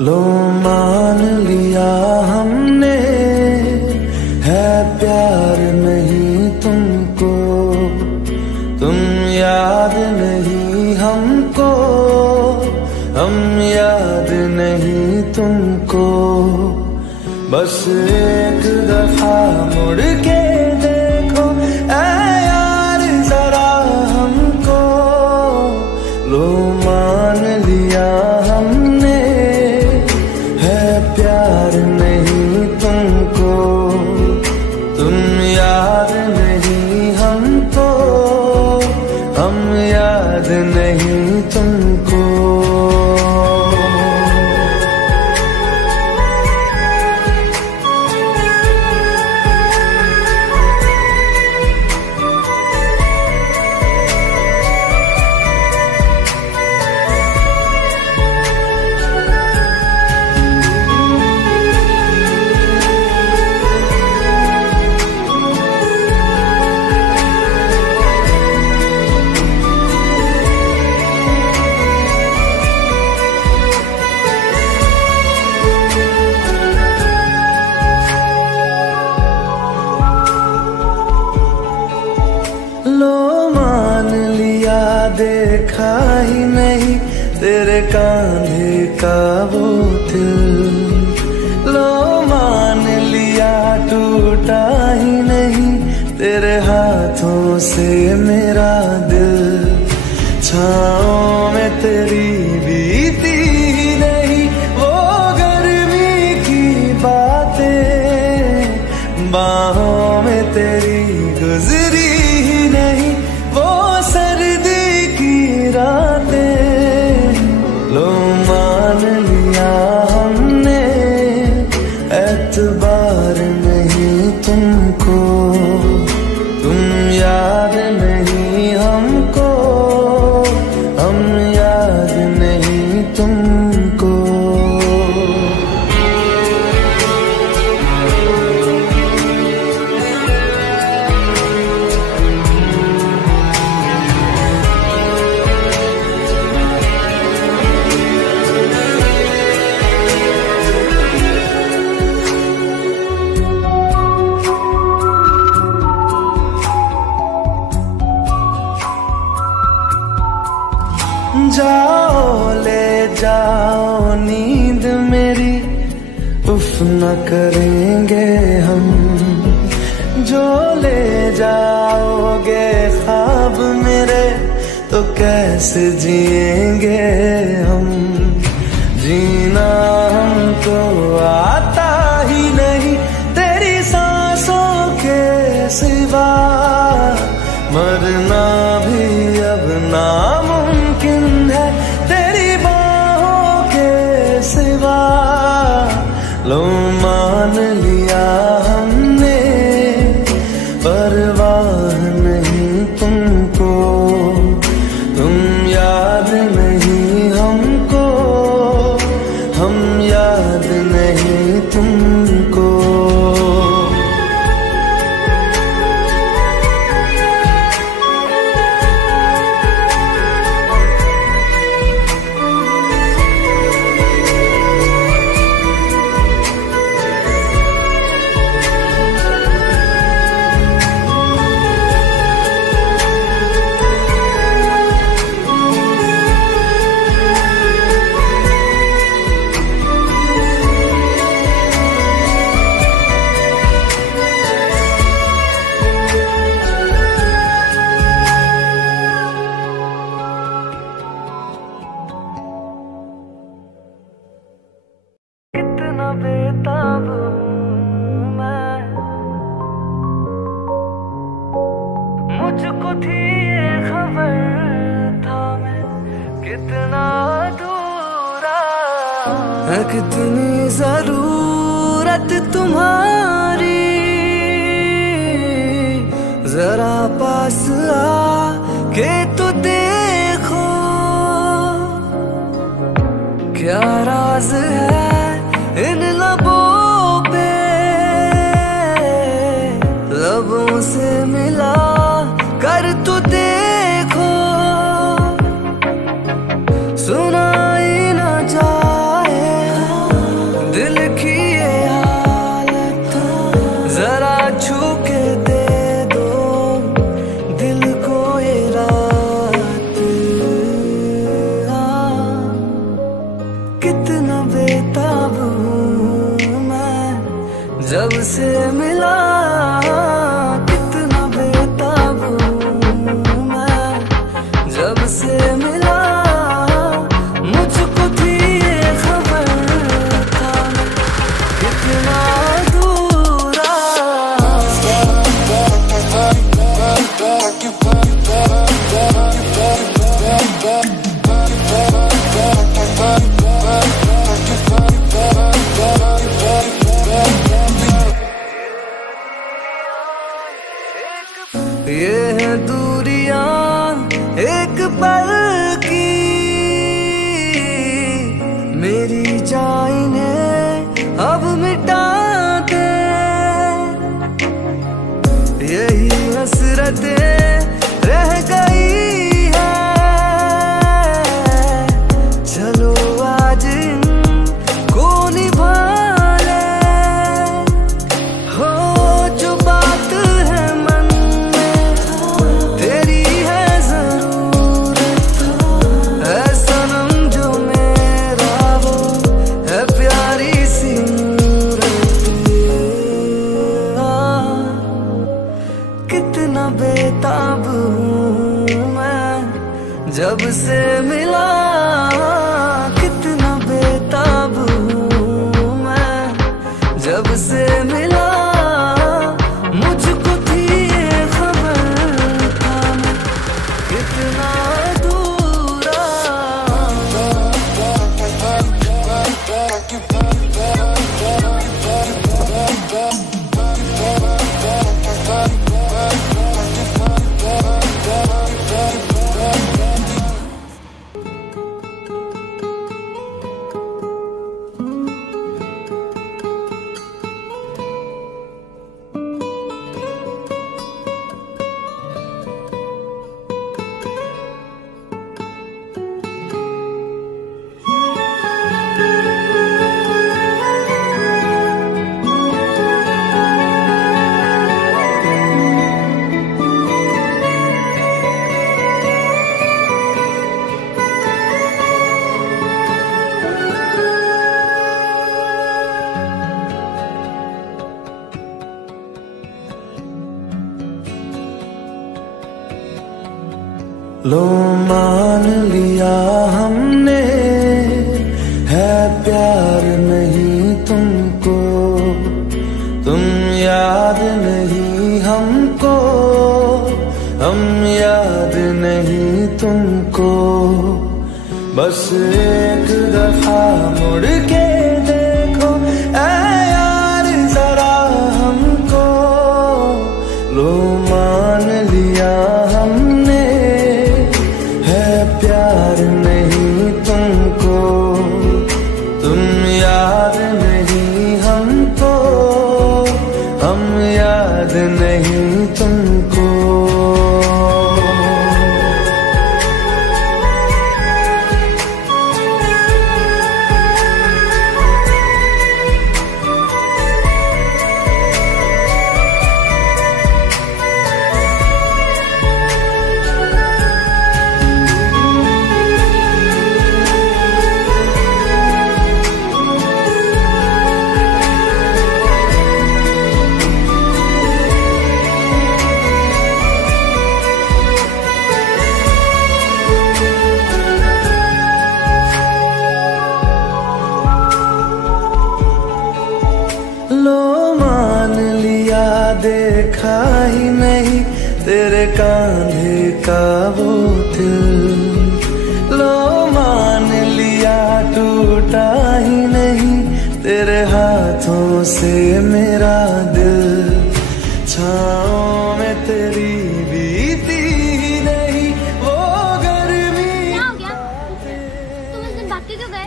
लो मान लिया हमने, है प्यार नहीं तुमको, तुम याद नहीं हमको, हम याद नहीं तुमको। बस एक दफा मुड़ के देखो ऐ यार जरा हमको, लो मान लिया हमने, है प्यार नहीं तुमको, तुम याद नहीं हमको, हम याद नहीं तुमको। लो मान लिया देखा ही नहीं तेरे कांधे का वो दिल, लो मान लिया टूटा ही नहीं तेरे हाथों से मेरा दिल। छाँव में तेरी बीती ही नहीं वो गर्मी की बातें, बाहों में तेरी गुजरी नहीं वो सर्दी की रातें। लो मान लिया हमने, एतबार नहीं तुमको, तुम याद नहीं हमको, हम याद नहीं तुमको। जाओ ले जाओ नींद मेरी, उफ न करेंगे हम, जो ले जाओगे ख्वाब मेरे तो कैसे जिएंगे हम। जीना हमको आता ही नहीं तेरी सांसों के सिवा, मरना भी अब नामुमकिन है तेरी बाहों के सिवा। लो मान लिया हमने, परवाह नहीं तुमको, तुम याद नहीं हमको, हम याद नहीं तुमको। बेताब मैं, मुझको थी ये खबर था मैं कितना अधूरा है, कितनी जरूरत तुम्हारी, जरा पास आ के तो देखो क्या राज है इन लबों पे, लबों से मिला कर तो देखो, सुनाई न जाए ये है दूरियां एक पल की, मेरी जाने अब मिटा दे। यही हसरतें रह गई है, चलो आज इनको निभा ले। हो जो बात है मन में तेरी है जरूरत, है सनम जो मेरा वो है प्यारी सी मूरत। कितना बेताब हूँ मैं जब से मिला, कितना बेताब हूँ मैं जब से मिला। मुझको थी ये खबर था मैं कितना अधूरा। लो मान लिया हमने है प्यार नहीं तुमको, तुम याद नहीं हमको, हम याद नहीं तुमको। बस एक दफा मुड़ के देखो ऐ यार जरा हमको। लो मान लिया हमने प्यार नहीं तुमको, तुम याद नहीं हमको, हम याद नहीं तुमको। देखा ही नहीं तेरे कांधे का वो दिल, लो मान लिया टूटा ही नहीं तेरे हाथों से मेरा दिल। छाँव में तेरी बीती ही नहीं वो गर्मी। क्या हो गया? तुम इस दिन भाग के क्यों गए?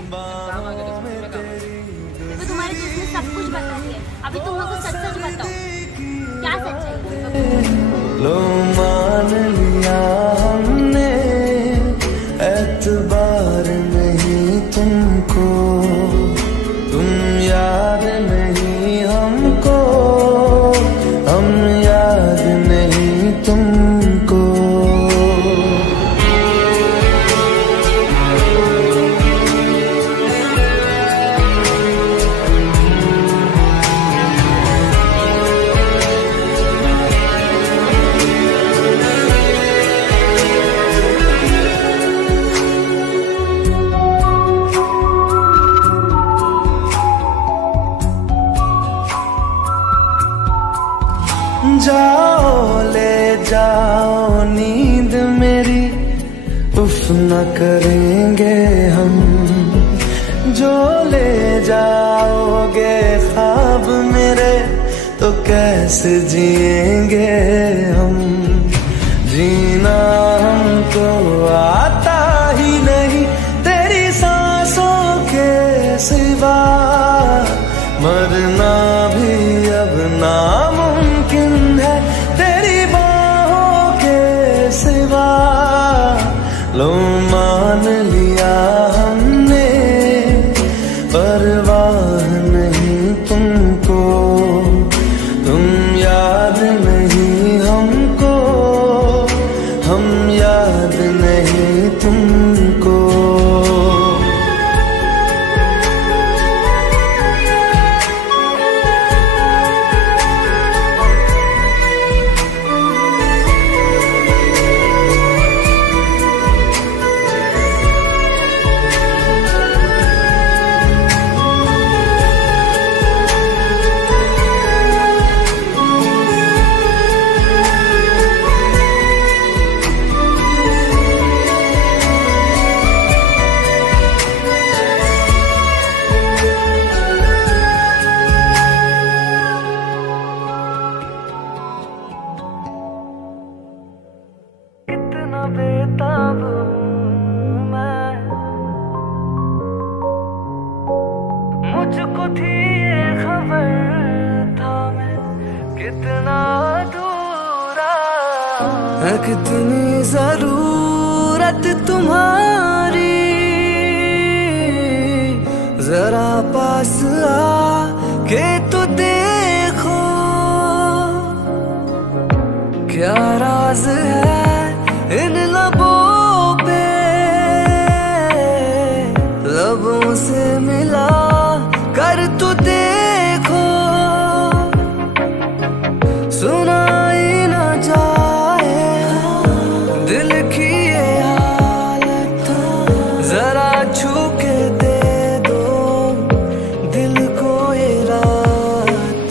तो तुम्हारे दोस्त ने सब कुछ बता दिया, अभी तुम हमको सच सच बताओ, क्या सच है? लो मान लिया हमने एतबार नहीं तुमको, तुम याद नहीं हमको, हम याद नहीं तुमको। जाओ ले जाओ नींद मेरी, उफ न करेंगे हम। जो ले जाओगे ख्वाब मेरे, तो कैसे जिएंगे हम। है कितनी जरूरत तुम्हारी, जरा पास आके तो देखो क्या राज है इन लबों पे, लबों से मिला कर तो देखो, सुनाई न जाए दिल की ये हालत, जरा छू के दे दो दिल को ये रात।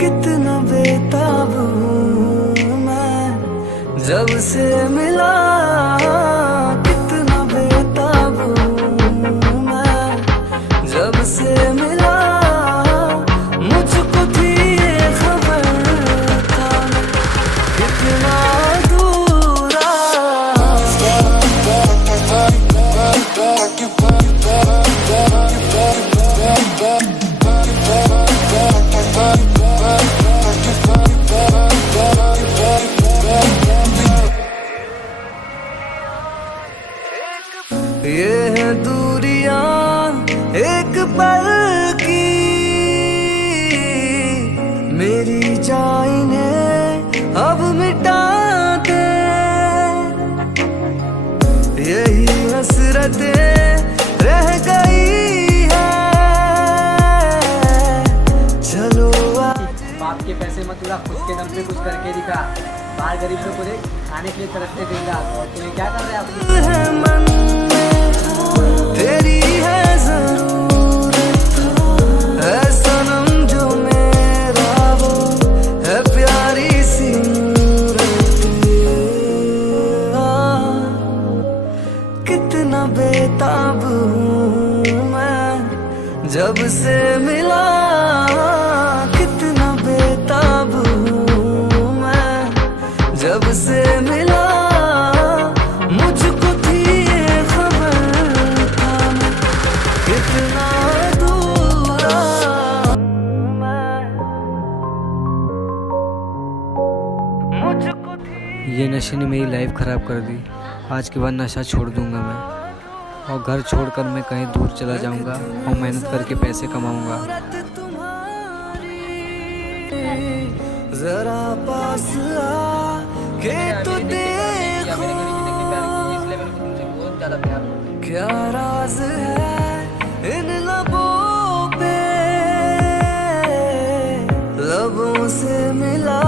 कितना बेताब हूँ मैं जब से मिला, कितना बेताब हूँ मैं जब से मिला, मुझको थी ये खबर था कितना दूरा। ये है दूरियां एक पल की, मेरी जाने अब मिटा दे, यही हसरतें रह गई है, चलो बाप के पैसे मत उड़ा, खुद के दम पे कुछ करके दिखा, बाहर गरीब लोग को देख खाने के लिए तरसते देगा, और तुम्हें क्या कर रहे हैं? तेरी है जरूरत है सनम जो मेरा वो है प्यारी सी मूरत, कितना बेताब हूँ मैं जब से मिला, कितना बेताब हूँ मैं जब से मिला, मुझको थी ये खबर था कितना दूरा मैं, मुझको थी। ये नशे ने मेरी लाइफ ख़राब कर दी, आज के बाद नशा छोड़ दूंगा मैं, और घर छोड़कर मैं कहीं दूर चला जाऊंगा और मेहनत करके पैसे कमाऊंगा। जरा पास आके तो देखो क्या राज है इन लबों पे, लबों से मिला